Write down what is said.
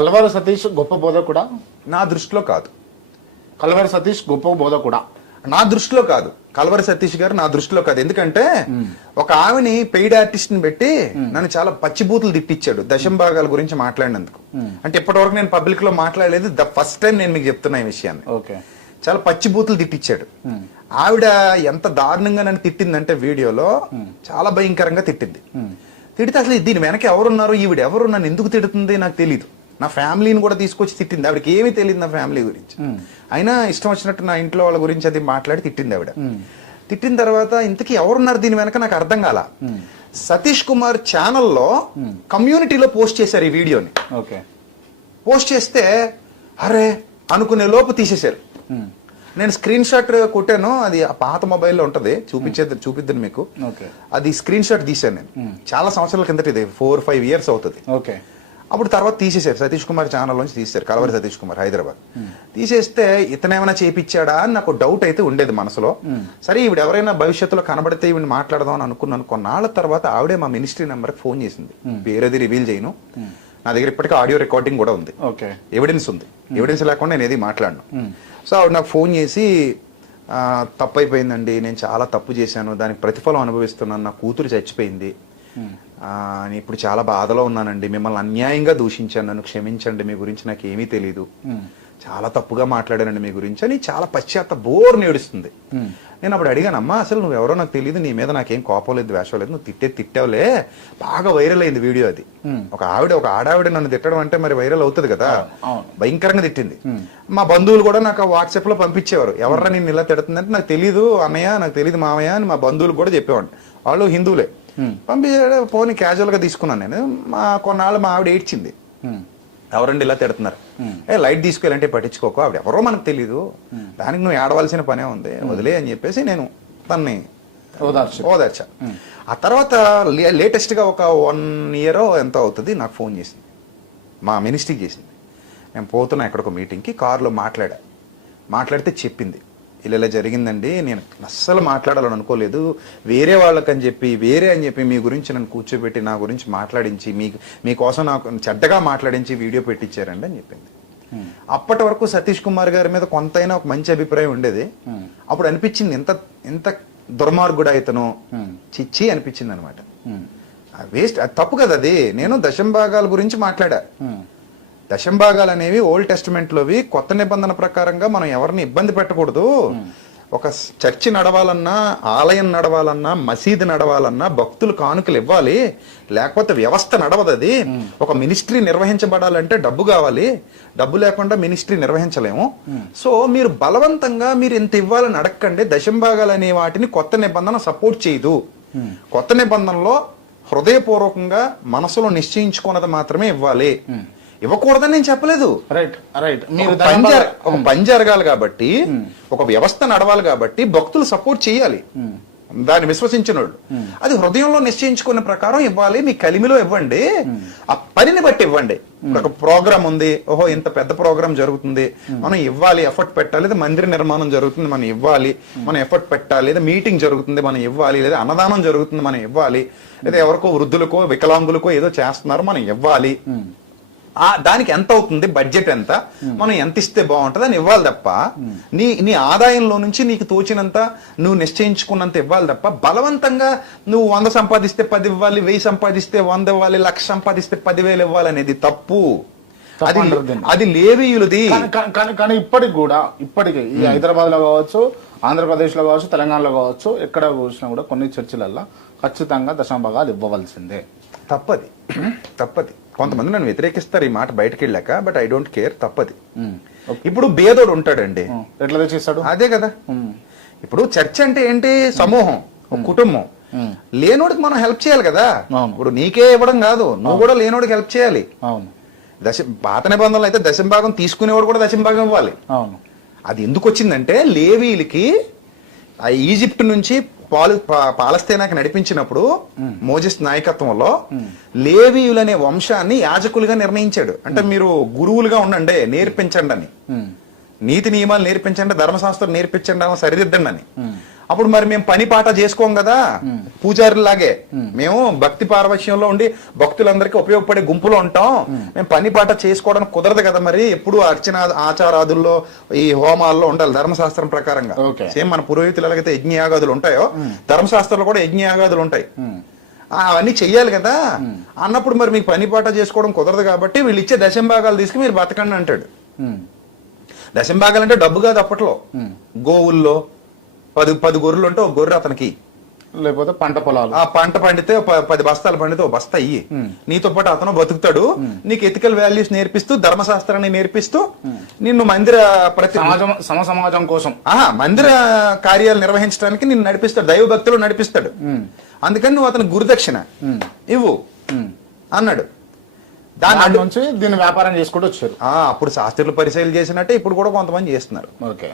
Calvary Satish గొప్ప బోధకుడా? నా దృష్టిలో కాదు. కల్వరి సతీష్ గొప్ప బోధకుడా? నా దృష్టిలో కాదు. కల్వరి సతీష్ గారు నా దృష్టిలో కాదు. ఎందుకంటే ఒక ఆమెని పెయిడ్ ఆర్టిస్ట్ ని పెట్టి నన్ను చాలా పచ్చిబూతులు తిట్టించాడు దశంభాగాల గురించి మాట్లాడినందుకు. అంటే ఇప్పటివరకు నేను పబ్లిక్ లో మాట్లాడలేదు. ద ఫస్ట్ టైం నేను మీకు చెప్తున్నా ఈ విషయాన్ని. చాలా పచ్చిబూతులు తిట్టించాడు. ఆవిడ ఎంత దారుణంగా నన్ను తిట్టిందంటే వీడియోలో చాలా భయంకరంగా తిట్టింది. తిడితే అసలు దీని వెనక ఎవరున్నారు, ఈవిడ ఎవరు, నన్ను ఎందుకు తిడుతుంది నాకు తెలీదు. నా ఫ్యామిలీని కూడా తీసుకొచ్చి తిట్టింది. ఆవిడకి ఏమీ తెలియదు నా ఫ్యామిలీ గురించి. అయినా ఇష్టం వచ్చినట్టు నా ఇంట్లో వాళ్ళ గురించి అది మాట్లాడి తిట్టింది ఆవిడ. తిట్టిన తర్వాత ఇంతకీ ఎవరున్నారు దీని వెనక నాకు అర్థం కాల. సతీష్ కుమార్ ఛానల్లో కమ్యూనిటీలో పోస్ట్ చేశారు ఈ వీడియోని. పోస్ట్ చేస్తే అరే అనుకునే లోపు తీసేశారు. నేను స్క్రీన్ షాట్ కొట్టాను. అది ఆ పాత మొబైల్లో ఉంటది, చూపిద్దాను మీకు. అది స్క్రీన్ షాట్ తీశాను నేను చాలా సంవత్సరాల కిందట. ఇది 4-5 years అవుతుంది. అప్పుడు తర్వాత తీసేశారు. సతీష్ కుమార్ ఛానల్ నుంచి తీసేశారు. కలవరి సతీష్ కుమార్, హైదరాబాద్. తీసేస్తే ఇతనేమైనా చేపించాడా అని నాకు డౌట్ అయితే ఉండేది మనసులో. సరే ఈవిడ ఎవరైనా భవిష్యత్తులో కనబడితే ఈవిడ మాట్లాడదాం అని అనుకున్నాను. కొన్నాళ్ళ తర్వాత ఆవిడే మా మినిస్ట్రీ నెంబర్కి ఫోన్ చేసింది. పేరేది రివీల్ చేయను. నా దగ్గర ఇప్పటికీ ఆడియో రికార్డింగ్ కూడా ఉంది, ఎవిడెన్స్ ఉంది. ఎవిడెన్స్ లేకుండా నేను ఏది మాట్లాడను. సో ఆవిడ నాకు ఫోన్ చేసి తప్పు అయిపోయిందండి, నేను చాలా తప్పు చేశాను, దానికి ప్రతిఫలం అనుభవిస్తున్నాను, నా కూతురు చచ్చిపోయింది, ఇప్పుడు చాలా బాధలో ఉన్నానండి, మిమ్మల్ని అన్యాయంగా దూషించాను, నన్ను క్షమించండి, మీ గురించి నాకు ఏమీ తెలీదు, చాలా తప్పుగా మాట్లాడానండి మీ గురించి అని చాలా బోర్ని ఏడుస్తుంది. నేను అప్పుడు అడిగానమ్మా, అసలు నువ్వెవరో నాకు తెలియదు, నీ మీద నాకేం కోపం లేదు, ద్వేషం లేదు, నువ్వు తిట్టావులే. బాగా వైరల్ అయింది వీడియో అది. ఒక ఆడావిడ నన్ను తిట్టడం అంటే మరి వైరల్ అవుతుంది కదా. భయంకరంగా తిట్టింది. మా బంధువులు కూడా నాకు వాట్సాప్ లో పంపించేవారు, ఎవర్రా నేను ఇలా తిడుతుందంటే నాకు తెలీదు అన్నయ్య, నాకు తెలియదు మామయ్య అని మా బంధువులు కూడా చెప్పేవాడిని. వాళ్ళు హిందువులే. పంపించాడు. ఫోన్ క్యాజువల్ గా తీసుకున్నాను నేను. కొన్నాళ్ళు మా ఆవిడ ఏడ్చింది, ఎవరండి ఇలా తిడుతున్నారు, లైట్ తీసుకెళ్ళంటే పట్టించుకోకు, ఆవిడ ఎవరో మనకు తెలీదు, దానికి నువ్వు ఏడవలసిన పనే ఉంది, వదిలే అని చెప్పేసి నేను తన్ని ఓదార్చా. ఆ తర్వాత లేటెస్ట్ గా ఒక 1 year ఎంతో అవుతుంది, నాకు ఫోన్ చేసింది, మా మినిస్ట్రీకి చేసింది. నేను పోతున్నా ఎక్కడికో మీటింగ్కి, కారులో మాట్లాడితే చెప్పింది, ఇలా జరిగిందండి, నేను అస్సలు మాట్లాడాలని అనుకోలేదు, వేరే వాళ్ళకని చెప్పి మీ గురించి నన్ను కూర్చోబెట్టి నా గురించి మాట్లాడించి మీకోసం నాకు చెడ్డగా మాట్లాడించి వీడియో పెట్టించారండి అని చెప్పింది. అప్పటి వరకు సతీష్ కుమార్ గారి మీద కొంతైనా ఒక మంచి అభిప్రాయం ఉండేది. అప్పుడు అనిపించింది ఎంత దుర్మార్గుడా ఇతను, చిచ్చి అనిపించింది అనమాట. వేస్ట్, అది తప్పు కదా అది. నేను దశంభాగాల గురించి మాట్లాడా. దశంభాగాలు అనేవి ఓల్డ్ టెస్టిమెంట్ లోవి, కొత్త నిబంధన ప్రకారంగా మనం ఎవరిని ఇబ్బంది పెట్టకూడదు. ఒక చర్చి నడవాలన్నా, ఆలయం నడవాలన్నా, మసీదు నడవాలన్నా భక్తులు కానుకలు ఇవ్వాలి, లేకపోతే వ్యవస్థ నడవదు. అది ఒక మినిస్ట్రీ నిర్వహించబడాలంటే డబ్బు కావాలి, డబ్బు లేకుండా మినిస్ట్రీ నిర్వహించలేము. సో మీరు బలవంతంగా మీరు ఇంత ఇవ్వాలని అడగండి. దశంభాగాలు అనే వాటిని కొత్త నిబంధన సపోర్ట్ చేయదు. కొత్త నిబంధనలో హృదయపూర్వకంగా మనసులో నిశ్చయించుకున్నది మాత్రమే ఇవ్వాలి, ఇవ్వకూడదని నేను చెప్పలేదు. ఒక పని జరగాలి కాబట్టి, ఒక వ్యవస్థ నడవాలి కాబట్టి భక్తులు సపోర్ట్ చేయాలి, దాన్ని విశ్వసించిన వాళ్ళు. అది హృదయంలో నిశ్చయించుకునే ప్రకారం ఇవ్వాలి. మీ కలిమిలో ఇవ్వండి, ఆ పనిని బట్టి ఇవ్వండి. ఒక ప్రోగ్రామ్ ఉంది, ఓహో ఇంత పెద్ద ప్రోగ్రామ్ జరుగుతుంది, మనం ఇవ్వాలి, ఎఫర్ట్ పెట్టాలి. లేదా మందిర నిర్మాణం జరుగుతుంది, మనం ఇవ్వాలి, మనం ఎఫర్ట్ పెట్టాలి. లేదా మీటింగ్ జరుగుతుంది, మనం ఇవ్వాలి. లేదా అన్నదానం జరుగుతుంది, మనం ఇవ్వాలి. లేదా ఎవరికో వృద్ధులకో వికలాంగులకో ఏదో చేస్తున్నారు, మనం ఇవ్వాలి. దానికి ఎంత అవుతుంది, బడ్జెట్ ఎంత, మనం ఎంత ఇస్తే బాగుంటుంది అని ఇవ్వాలి తప్ప, నీ ఆదాయంలో నుంచి నీకు తోచినంత నువ్వు నిశ్చయించుకున్నంత ఇవ్వాలి తప్ప, బలవంతంగా నువ్వు 100 సంపాదిస్తే 10 ఇవ్వాలి, 1000 సంపాదిస్తే 100 ఇవ్వాలి, 1,00,000 సంపాదిస్తే 10,000 ఇవ్వాలి అనేది తప్పు. అది లేవీయులది. కానీ ఇప్పటికీ ఈ హైదరాబాద్ లో కావచ్చు, ఆంధ్రప్రదేశ్ లో కావచ్చు, తెలంగాణలో కావచ్చు, ఎక్కడ చూసినా కూడా కొన్ని చర్చిలల్లో ఖచ్చితంగా దశంభాగాలు ఇవ్వవలసిందే. తప్పది. కొంతమంది నన్ను వ్యతిరేకిస్తారు ఈ మాట బయటకు వెళ్ళాక, బట్ ఐ డోంట్ కేర్. తప్పది. ఇప్పుడు బేదోడు ఉంటాడండి, ఎట్లా తెచ్చిస్తాడు? అదే కదా. ఇప్పుడు చర్చ్ అంటే ఏంటి, సమూహం, ఒక కుటుంబం. లేనోడికి మనం హెల్ప్ చేయాలి కదా. ఇప్పుడు నీకే ఇవ్వడం కాదు, నువ్వు కూడా లేనోడికి హెల్ప్ చేయాలి. పాత నిబంధనలు అయితే దశంభాగం తీసుకునేవాడు కూడా దశంభాగం ఇవ్వాలి. అది ఎందుకు వచ్చిందంటే, లేవీలకి ఆ ఈజిప్ట్ నుంచి పాలస్తీనాకి నడిపించినప్పుడు మోజెస్ నాయకత్వంలో లేవీయులనే వంశాన్ని యాజకులుగా నిర్ణయించాడు. అంటే మీరు గురువులుగా ఉండండి, నేర్పించండి అని, నీతి నియమాలు నేర్పించండి, ధర్మశాస్త్రం నేర్పించండి, సరిదిద్దండి అని. అప్పుడు మరి మేము పని పాట చేసుకోం కదా పూజారులాగే మేము భక్తి పారవశ్యంలో ఉండి భక్తులందరికీ ఉపయోగపడే గుంపులో ఉంటాం మేము పని పాట చేసుకోవడానికి కుదరదు కదా మరి ఎప్పుడు అర్చన ఆచారాదుల్లో ఈ హోమాల్లో ఉండాలి ధర్మశాస్త్రం ప్రకారంగా Okay. సేమ్ మన పురోహితులు ఎలాగైతే యజ్ఞయాగాదులు ఉంటాయో ధర్మశాస్త్రంలో కూడా యజ్ఞయాగాదులు ఉంటాయి అవన్నీ చెయ్యాలి కదా అన్నప్పుడు మరి మీకు పని పాట చేసుకోవడం కుదరదు కాబట్టి వీళ్ళు ఇచ్చే దశంభాగాలు తీసుకుని మీరు బతకండి అంటాడు. దశంభాగాలు అంటే డబ్బు కాదు అప్పట్లో. గోవుల్లో 10 గొర్రెలు ఉంటే ఒక గొర్రె అతనికి, లేకపోతే పంట పొలాలు, ఆ పంట పండితే 10 బస్తాలు పండితే ఒక బస్తా ఇయ్యి, నీతో పాటు అతను బతుకుతాడు, నీకు ఎథికల్ వాల్యూస్ నేర్పిస్తూ ధర్మశాస్త్రాన్ని నేర్పిస్తూ నిన్ను మందిర సమాజం కోసం మందిర కార్యాలు నిర్వహించడానికి నిన్ను నడిపిస్తాడు, దైవ భక్తులు నడిపిస్తాడు. అందుకని నువ్వు అతనికి గురుదక్షిణ ఇవ్వు అన్నాడు. దాని నుంచి దీన్ని వ్యాపారం చేసుకుంటూ వచ్చారు. అప్పుడు శాస్త్రులు పరిశీలన చేసినట్టే ఇప్పుడు కూడా కొంతమంది చేస్తున్నారు. ఓకే.